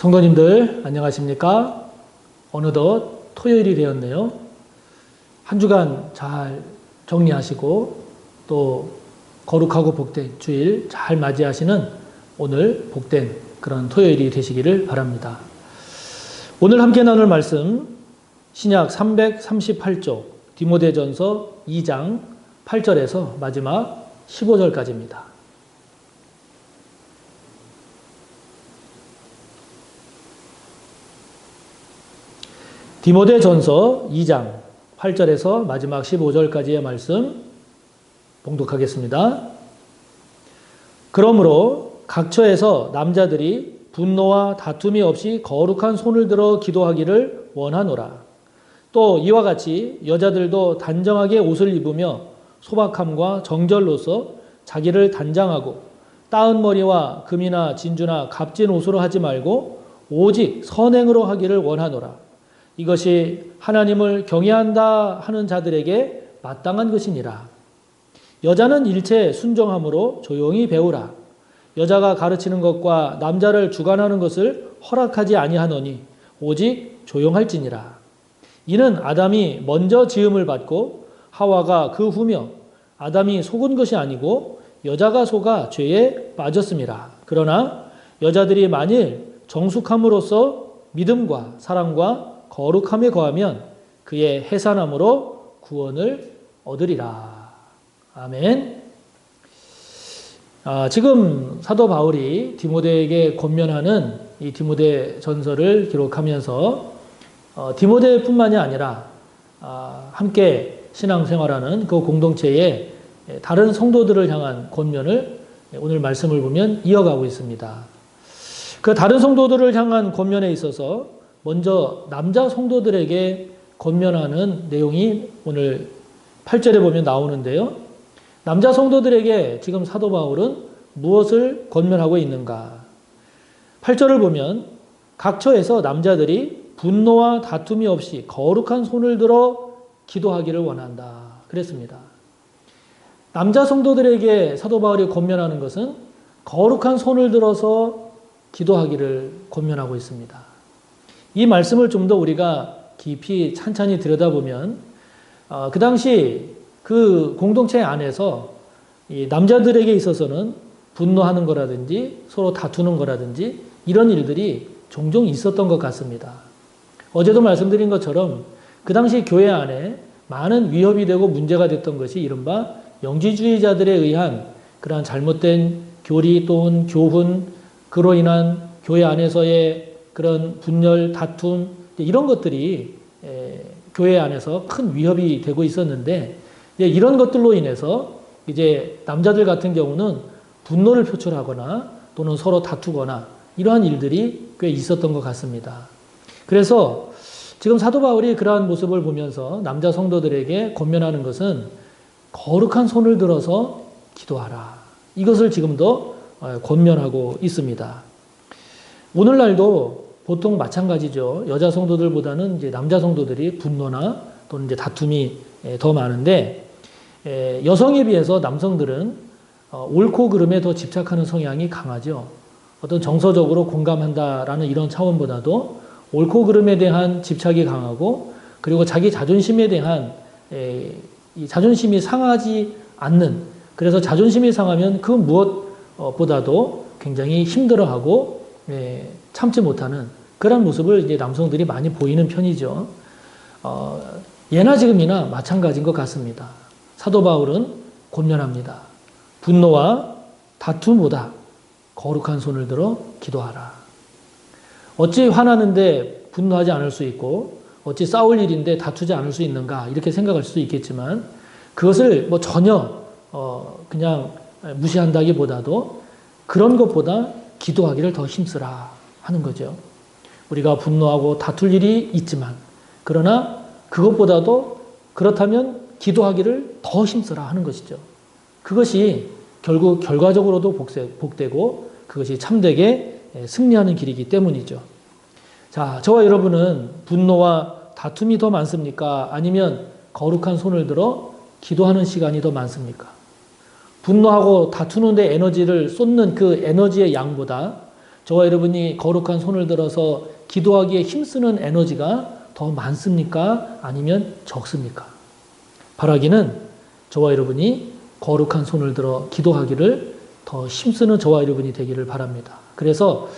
성도님들 안녕하십니까? 어느덧 토요일이 되었네요. 한 주간 잘 정리하시고 또 거룩하고 복된 주일 잘 맞이하시는 오늘 복된 그런 토요일이 되시기를 바랍니다. 오늘 함께 나눌 말씀 신약 338쪽 디모데전서 2장 8절에서 마지막 15절까지입니다. 디모데전서 2장 8절에서 마지막 15절까지의 말씀 봉독하겠습니다. 그러므로 각처에서 남자들이 분노와 다툼이 없이 거룩한 손을 들어 기도하기를 원하노라. 또 이와 같이 여자들도 단정하게 옷을 입으며 소박함과 정절로서 자기를 단장하고 따은 머리와 금이나 진주나 값진 옷으로 하지 말고 오직 선행으로 하기를 원하노라. 이것이 하나님을 경외한다 하는 자들에게 마땅한 것이니라. 여자는 일체 순종함으로 조용히 배우라. 여자가 가르치는 것과 남자를 주관하는 것을 허락하지 아니하노니 오직 조용할지니라. 이는 아담이 먼저 지음을 받고 하와가 그 후며 아담이 속은 것이 아니고 여자가 속아 죄에 빠졌음이라. 그러나 여자들이 만일 정숙함으로써 믿음과 사랑과 거룩함에 거하면 그의 해산함으로 구원을 얻으리라. 아멘. 지금 사도 바울이 디모데에게 권면하는 이 디모데 전서를 기록하면서 디모데뿐만이 아니라 함께 신앙생활하는 그 공동체의 다른 성도들을 향한 권면을 오늘 말씀을 보면 이어가고 있습니다. 그 다른 성도들을 향한 권면에 있어서 먼저 남자 성도들에게 권면하는 내용이 오늘 8절에 보면 나오는데요. 남자 성도들에게 지금 사도 바울은 무엇을 권면하고 있는가? 8절을 보면 각처에서 남자들이 분노와 다툼이 없이 거룩한 손을 들어 기도하기를 원한다. 그랬습니다. 남자 성도들에게 사도 바울이 권면하는 것은 거룩한 손을 들어서 기도하기를 권면하고 있습니다. 이 말씀을 좀 더 우리가 깊이 찬찬히 들여다보면 그 당시 그 공동체 안에서 이 남자들에게 있어서는 분노하는 거라든지 서로 다투는 거라든지 이런 일들이 종종 있었던 것 같습니다. 어제도 말씀드린 것처럼 그 당시 교회 안에 많은 위협이 되고 문제가 됐던 것이 이른바 영지주의자들에 의한 그러한 잘못된 교리 또는 교훈, 그로 인한 교회 안에서의 그런 분열, 다툼 이런 것들이 교회 안에서 큰 위협이 되고 있었는데 이런 것들로 인해서 이제 남자들 같은 경우는 분노를 표출하거나 또는 서로 다투거나 이러한 일들이 꽤 있었던 것 같습니다. 그래서 지금 사도 바울이 그러한 모습을 보면서 남자 성도들에게 권면하는 것은 거룩한 손을 들어서 기도하라. 이것을 지금도 권면하고 있습니다. 오늘날도 보통 마찬가지죠. 여자 성도들보다는 이제 남자 성도들이 분노나 또는 이제 다툼이 더 많은데 여성에 비해서 남성들은 옳고 그름에 더 집착하는 성향이 강하죠. 어떤 정서적으로 공감한다라는 이런 차원보다도 옳고 그름에 대한 집착이 강하고 그리고 자기 자존심에 대한 이 자존심이 상하지 않는 그래서 자존심이 상하면 그 무엇보다도 굉장히 힘들어하고 참지 못하는 그런 모습을 이제 남성들이 많이 보이는 편이죠. 예나 지금이나 마찬가지인 것 같습니다. 사도 바울은 권면합니다. 분노와 다툼보다 거룩한 손을 들어 기도하라. 어찌 화나는데 분노하지 않을 수 있고 어찌 싸울 일인데 다투지 않을 수 있는가 이렇게 생각할 수도 있겠지만 그것을 뭐 전혀 그냥 무시한다기보다도 그런 것보다 기도하기를 더 힘쓰라 하는 거죠. 우리가 분노하고 다툴 일이 있지만 그러나 그것보다도 그렇다면 기도하기를 더 힘쓰라 하는 것이죠. 그것이 결국 결과적으로도 복되고 그것이 참되게 승리하는 길이기 때문이죠. 자, 저와 여러분은 분노와 다툼이 더 많습니까? 아니면 거룩한 손을 들어 기도하는 시간이 더 많습니까? 분노하고 다투는 데 에너지를 쏟는 그 에너지의 양보다 저와 여러분이 거룩한 손을 들어서 기도하기에 힘쓰는 에너지가 더 많습니까? 아니면 적습니까? 바라기는 저와 여러분이 거룩한 손을 들어 기도하기를 더 힘쓰는 저와 여러분이 되기를 바랍니다. 그래서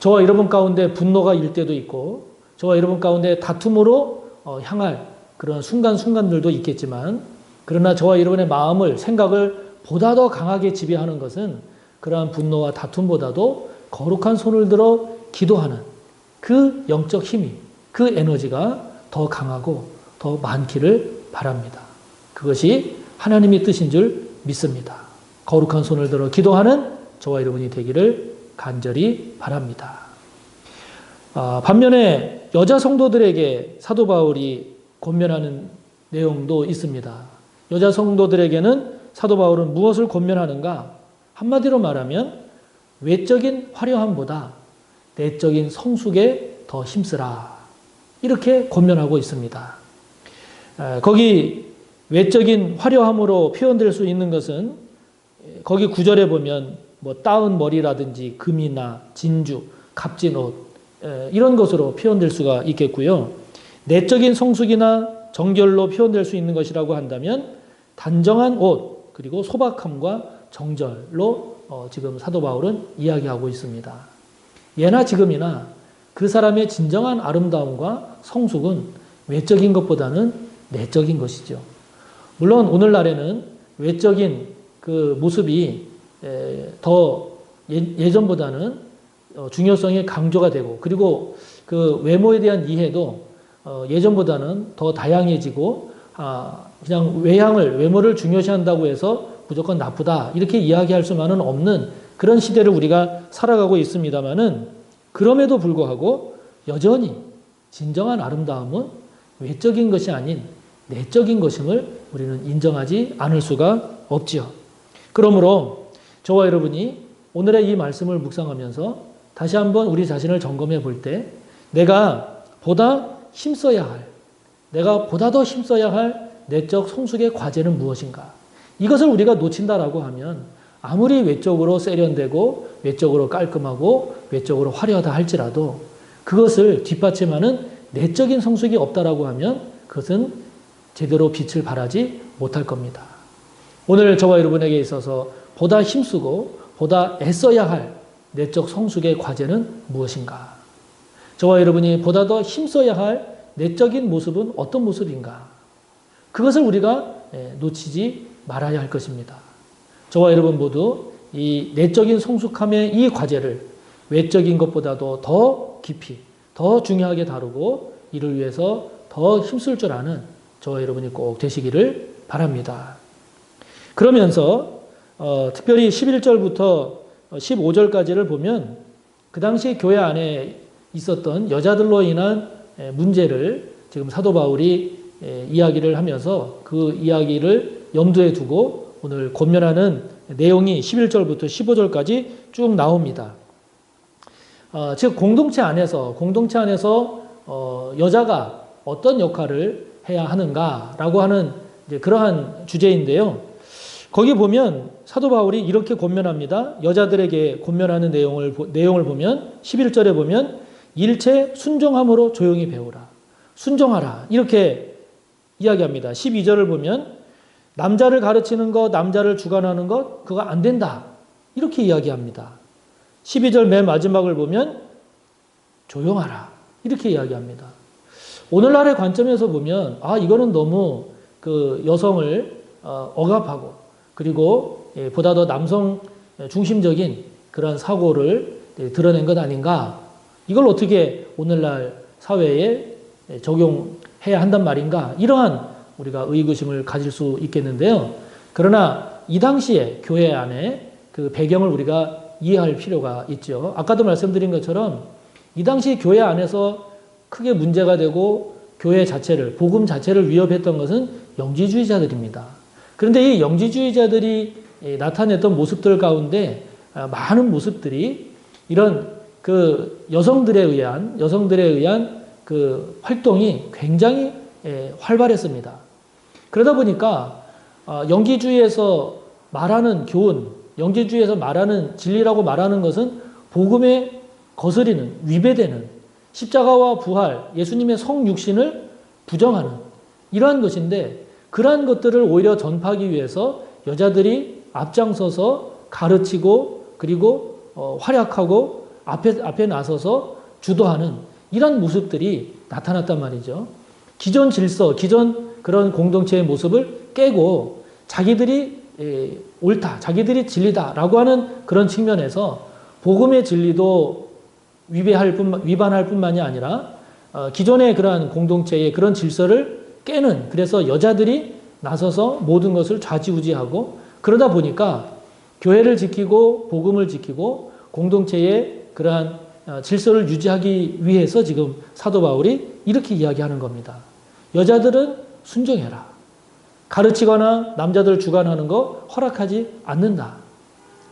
저와 여러분 가운데 분노가 일 때도 있고 저와 여러분 가운데 다툼으로 향할 그런 순간순간들도 있겠지만 그러나 저와 여러분의 마음을 생각을 보다 더 강하게 지배하는 것은 그러한 분노와 다툼보다도 거룩한 손을 들어 기도하는 그 영적 힘이 그 에너지가 더 강하고 더 많기를 바랍니다. 그것이 하나님의 뜻인 줄 믿습니다. 거룩한 손을 들어 기도하는 저와 여러분이 되기를 간절히 바랍니다. 반면에 여자 성도들에게 사도 바울이 권면하는 내용도 있습니다. 여자 성도들에게는 사도 바울은 무엇을 권면하는가? 한마디로 말하면 외적인 화려함보다 내적인 성숙에 더 힘쓰라. 이렇게 권면하고 있습니다. 거기 외적인 화려함으로 표현될 수 있는 것은 거기 구절에 보면 뭐 따은 머리라든지 금이나 진주, 값진 옷 이런 것으로 표현될 수가 있겠고요. 내적인 성숙이나 정결로 표현될 수 있는 것이라고 한다면 단정한 옷 그리고 소박함과 정절로 지금 사도 바울은 이야기하고 있습니다. 예나 지금이나 그 사람의 진정한 아름다움과 성숙은 외적인 것보다는 내적인 것이죠. 물론 오늘날에는 외적인 그 모습이 더 예전보다는 중요성이 강조가 되고 그리고 그 외모에 대한 이해도 예전보다는 더 다양해지고 그냥 외모를 중요시한다고 해서 무조건 나쁘다 이렇게 이야기할 수만은 없는 그런 시대를 우리가 살아가고 있습니다만은 그럼에도 불구하고 여전히 진정한 아름다움은 외적인 것이 아닌 내적인 것임을 우리는 인정하지 않을 수가 없지요. 그러므로 저와 여러분이 오늘의 이 말씀을 묵상하면서 다시 한번 우리 자신을 점검해 볼 때 내가 보다 더 힘써야 할 내적 성숙의 과제는 무엇인가? 이것을 우리가 놓친다라고 하면 아무리 외적으로 세련되고 외적으로 깔끔하고 외적으로 화려하다 할지라도 그것을 뒷받침하는 내적인 성숙이 없다라고 하면 그것은 제대로 빛을 발하지 못할 겁니다. 오늘 저와 여러분에게 있어서 보다 힘쓰고 보다 애써야 할 내적 성숙의 과제는 무엇인가? 저와 여러분이 보다 더 힘써야 할 내적인 모습은 어떤 모습인가? 그것을 우리가 놓치지 말아야 할 것입니다. 저와 여러분 모두 이 내적인 성숙함의 이 과제를 외적인 것보다도 더 깊이, 더 중요하게 다루고 이를 위해서 더 힘쓸 줄 아는 저와 여러분이 꼭 되시기를 바랍니다. 그러면서 특별히 11절부터 15절까지를 보면 그 당시 교회 안에 있었던 여자들로 인한 문제를 지금 사도 바울이 이야기를 하면서 그 이야기를 염두에 두고 오늘 권면하는 내용이 11절부터 15절까지 쭉 나옵니다. 즉 공동체 안에서 여자가 어떤 역할을 해야 하는가라고 하는 그러한 주제인데요. 거기 보면 사도 바울이 이렇게 권면합니다. 여자들에게 권면하는 내용을 보면 11절에 보면 일체 순종함으로 조용히 배우라. 순종하라. 이렇게 이야기합니다. 12절을 보면 남자를 가르치는 것, 남자를 주관하는 것, 그거 안 된다. 이렇게 이야기합니다. 12절 맨 마지막을 보면 조용하라. 이렇게 이야기합니다. 오늘날의 관점에서 보면 이거는 너무 그 여성을 억압하고 그리고 보다 더 남성 중심적인 그런 사고를 드러낸 것 아닌가? 이걸 어떻게 오늘날 사회에 적용해야 한단 말인가? 이러한 우리가 의구심을 가질 수 있겠는데요. 그러나 이 당시에 교회 안에 그 배경을 우리가 이해할 필요가 있죠. 아까도 말씀드린 것처럼 이 당시 교회 안에서 크게 문제가 되고 교회 자체를, 복음 자체를 위협했던 것은 영지주의자들입니다. 그런데 이 영지주의자들이 나타냈던 모습들 가운데 많은 모습들이 이런 그 여성들에 의한 그 활동이 굉장히 활발했습니다. 그러다 보니까 영지주의에서 말하는 교훈, 영지주의에서 말하는 진리라고 말하는 것은 복음의 거스리는, 위배되는, 십자가와 부활, 예수님의 성육신을 부정하는 이러한 것인데, 그러한 것들을 오히려 전파하기 위해서 여자들이 앞장서서 가르치고 그리고 활약하고 앞에 나서서 주도하는 이런 모습들이 나타났단 말이죠. 기존 질서, 기존 그런 공동체의 모습을 깨고 자기들이 옳다, 자기들이 진리다라고 하는 그런 측면에서 복음의 진리도 위반할 뿐만이 아니라 기존의 그러한 공동체의 그런 질서를 깨는, 그래서 여자들이 나서서 모든 것을 좌지우지하고, 그러다 보니까 교회를 지키고 복음을 지키고 공동체의 그러한 질서를 유지하기 위해서 지금 사도 바울이 이렇게 이야기하는 겁니다. 여자들은 순종해라. 가르치거나 남자들 주관하는 거 허락하지 않는다.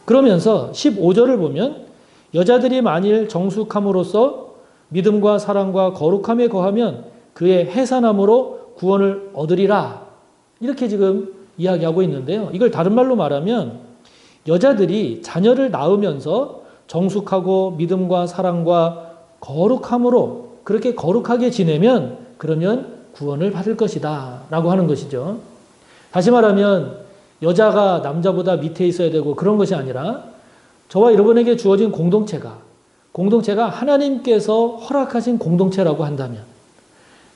그러면서 15절을 보면 여자들이 만일 정숙함으로써 믿음과 사랑과 거룩함에 거하면 그의 해산함으로 구원을 얻으리라. 이렇게 지금 이야기하고 있는데요. 이걸 다른 말로 말하면 여자들이 자녀를 낳으면서 정숙하고 믿음과 사랑과 거룩함으로 그렇게 거룩하게 지내면 그러면 구원을 받을 것이다 라고 하는 것이죠. 다시 말하면 여자가 남자보다 밑에 있어야 되고 그런 것이 아니라 저와 여러분에게 주어진 공동체가 하나님께서 허락하신 공동체라고 한다면,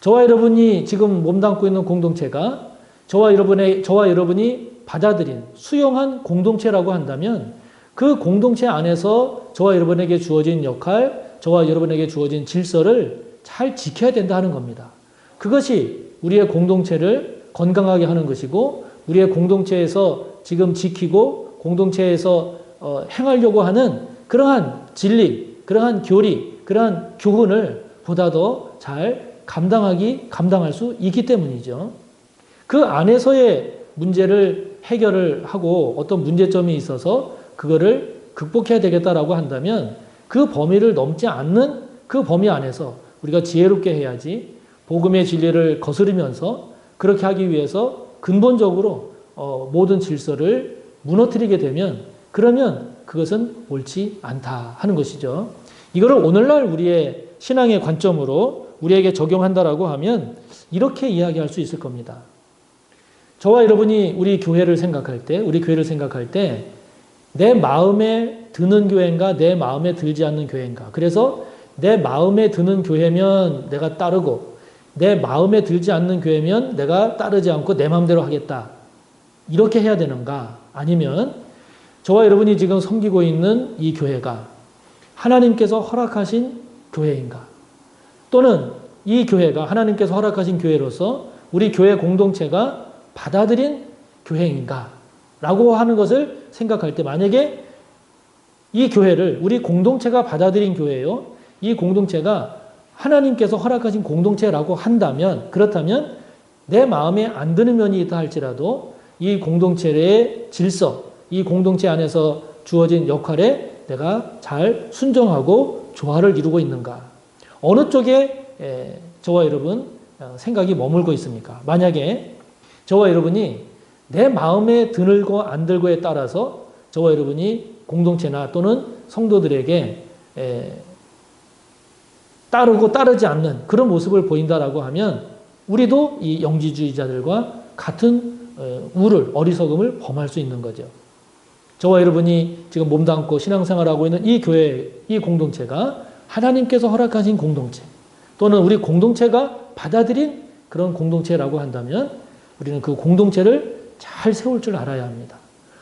저와 여러분이 지금 몸담고 있는 공동체가 저와 여러분이 받아들인 수용한 공동체라고 한다면 그 공동체 안에서 저와 여러분에게 주어진 역할, 저와 여러분에게 주어진 질서를 잘 지켜야 된다 하는 겁니다. 그것이 우리의 공동체를 건강하게 하는 것이고, 우리의 공동체에서 지금 지키고 공동체에서 행하려고 하는 그러한 진리, 그러한 교리, 그러한 교훈을 보다 더 잘 감당할 수 있기 때문이죠. 그 안에서의 문제를 해결을 하고 어떤 문제점이 있어서 그거를 극복해야 되겠다라고 한다면 그 범위를 넘지 않는 그 범위 안에서 우리가 지혜롭게 해야지, 복음의 진리를 거스르면서 그렇게 하기 위해서 근본적으로 모든 질서를 무너뜨리게 되면 그러면 그것은 옳지 않다 하는 것이죠. 이거를 오늘날 우리의 신앙의 관점으로 우리에게 적용한다라고 하면 이렇게 이야기할 수 있을 겁니다. 저와 여러분이 우리 교회를 생각할 때 내 마음에 드는 교회인가 내 마음에 들지 않는 교회인가, 그래서 내 마음에 드는 교회면 내가 따르고 내 마음에 들지 않는 교회면 내가 따르지 않고 내 마음대로 하겠다, 이렇게 해야 되는가, 아니면 저와 여러분이 지금 섬기고 있는 이 교회가 하나님께서 허락하신 교회인가, 또는 이 교회가 하나님께서 허락하신 교회로서 우리 교회 공동체가 받아들인 교회인가 라고 하는 것을 생각할 때, 만약에 이 교회를 우리 공동체가 받아들인 교회요, 이 공동체가 하나님께서 허락하신 공동체라고 한다면, 그렇다면 내 마음에 안 드는 면이 있다 할지라도 이 공동체의 질서, 이 공동체 안에서 주어진 역할에 내가 잘 순종하고 조화를 이루고 있는가, 어느 쪽에 저와 여러분 생각이 머물고 있습니까? 만약에 저와 여러분이 내 마음에 들고 안 들고에 따라서 저와 여러분이 공동체나 또는 성도들에게 따르고 따르지 않는 그런 모습을 보인다라고 하면 우리도 이 영지주의자들과 같은 어리석음을 범할 수 있는 거죠. 저와 여러분이 지금 몸담고 신앙생활하고 있는 이 교회, 이 공동체가 하나님께서 허락하신 공동체, 또는 우리 공동체가 받아들인 그런 공동체라고 한다면 우리는 그 공동체를 잘 세울 줄 알아야 합니다.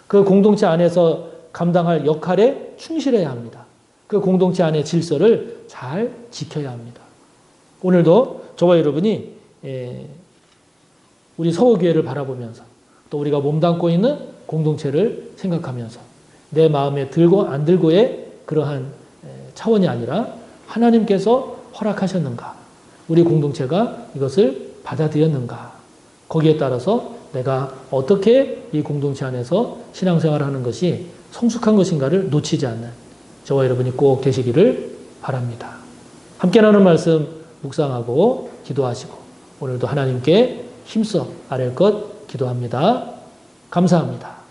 그 공동체 안에서 감당할 역할에 충실해야 합니다. 그 공동체 안의 질서를 잘 지켜야 합니다. 오늘도 저와 여러분이 우리 서호교회를 바라보면서 또 우리가 몸담고 있는 공동체를 생각하면서 내 마음에 들고 안 들고의 그러한 차원이 아니라 하나님께서 허락하셨는가, 우리 공동체가 이것을 받아들였는가, 거기에 따라서 내가 어떻게 이 공동체 안에서 신앙생활을 하는 것이 성숙한 것인가를 놓치지 않는 저와 여러분이 꼭 되시기를 바랍니다. 함께 나누는 말씀 묵상하고 기도하시고 오늘도 하나님께 힘써 아랠 것 기도합니다. 감사합니다.